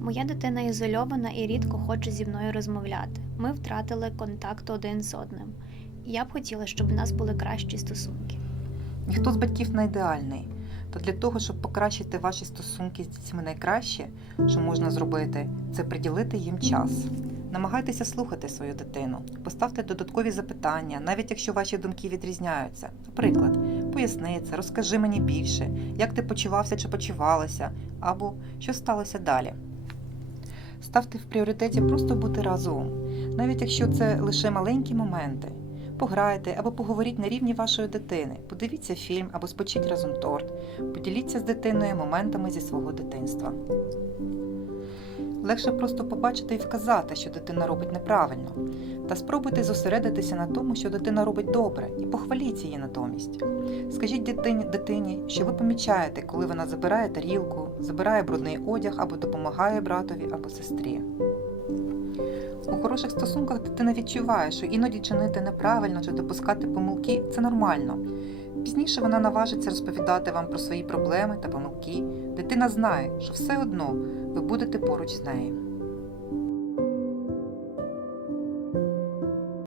Моя дитина ізольована і рідко хоче зі мною розмовляти. Ми втратили контакт один з одним. Я б хотіла, щоб у нас були кращі стосунки. Ніхто з батьків не ідеальний. Та для того, щоб покращити ваші стосунки з дітьми найкраще, що можна зробити, це приділити їм час. Намагайтеся слухати свою дитину, поставте додаткові запитання, навіть якщо ваші думки відрізняються. Наприклад, поясни це, розкажи мені більше, як ти почувався чи почувалася, або що сталося далі. Ставте в пріоритеті просто бути разом, навіть якщо це лише маленькі моменти. Пограйте або поговоріть на рівні вашої дитини, подивіться фільм або спечіть разом торт, поділіться з дитиною моментами зі свого дитинства. Легше просто побачити і вказати, що дитина робить неправильно, та спробуйте зосередитися на тому, що дитина робить добре, і похваліть її натомість. Скажіть дитині, дитині, що ви помічаєте, коли вона забирає тарілку, забирає брудний одяг або допомагає братові або сестрі. У хороших стосунках дитина відчуває, що іноді чинити неправильно чи допускати помилки це нормально. Пізніше вона наважиться розповідати вам про свої проблеми та помилки. Дитина знає, що все одно ви будете поруч з нею.